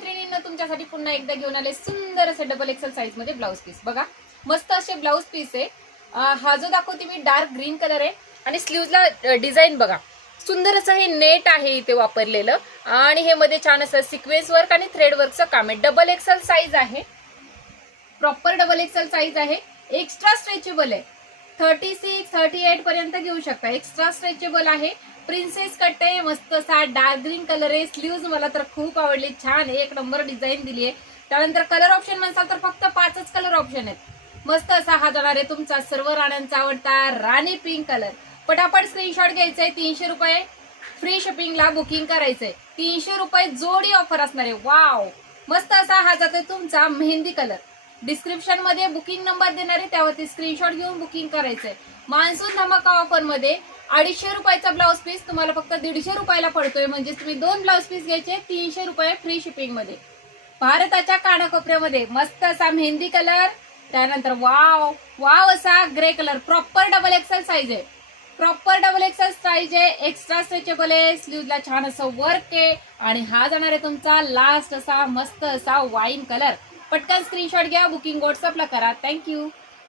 मैत्रिणींना तुमच्यासाठी पुन्हा एकदा घेऊन आले सुंदर असे डबल एक्सेल साईज मध्ये ब्लाऊज पीस. बघा मस्त असे ब्लाऊज पीस आहे. हा जो दाखवते मी डार्क ग्रीन कलर आहे आणि स्लीव्हजला डिझाईन बघा सुंदर असं हे नेट आहे इथे वापरलेलं आणि हे मध्ये छान असं सिक्वेन्स वर्क आणि थ्रेड वर्कचं काम आहे. डबल एक्सेल साईज आहे, प्रॉपर डबल एक्सेल साईज आहे. एक्स्ट्रा स्ट्रेचेबल आहे, 36, 38 पर्यंत घेऊ शकता. एक्स्ट्रा स्ट्रेचेबल आहे. प्रिन्सेस कट आहे, मस्त असा डार्क ग्रीन कलर आहे. स्लीव्ज मला तर खूप आवडली, छान एक नंबर डिझाईन दिली आहे. त्यानंतर कलर ऑप्शन म्हणसाल तर फक्त 5च कलर ऑप्शन आहेत. मस्त असा हा जाणार आहे तुमचा सर्व राण्यांचा आवडता राणी पिंक कलर. पटापट स्क्रीनशॉट घ्यायचा आहे. 300 रुपये फ्री शिपिंगला बुकिंग करायचंय. 300 रुपये जोडी ऑफर असणार आहे. वाव, मस्त असा हा जातोय तुमचा मेहंदी कलर. डिस्क्रिप्शन मध्ये बुकिंग नंबर देणार आहे, त्यावरती स्क्रीनशॉट घेऊन बुकिंग करायचंय. मान्सून धमाका ऑफर मध्ये 250 रुपयाचा ब्लाऊज पीस तुम्हाला फक्त 150 रुपयाला पडतोय. म्हणजे तुम्ही 2 ब्लाऊज पीस घ्यायचे, 300 रुपये फ्री शिपिंग मध्ये. भारताच्या कानाकोपऱ्यामध्ये मस्त असा मेहंदी कलर. त्यानंतर वाव वाव असा grey colour. Proper double XL size आहे, प्रॉपर डबल एक्सेल साईज आहे. एक्स्ट्रा स्ट्रेचेबल आहे. स्लीव्हला छान असं वर्क आहे आणि हा जाणार आहे तुमचा लास्ट असा मस्त असा वाईन कलर. पटकन स्क्रीनशॉट घ्या, बुकिंग व्हॉट्सअपला करा. थँक्यू.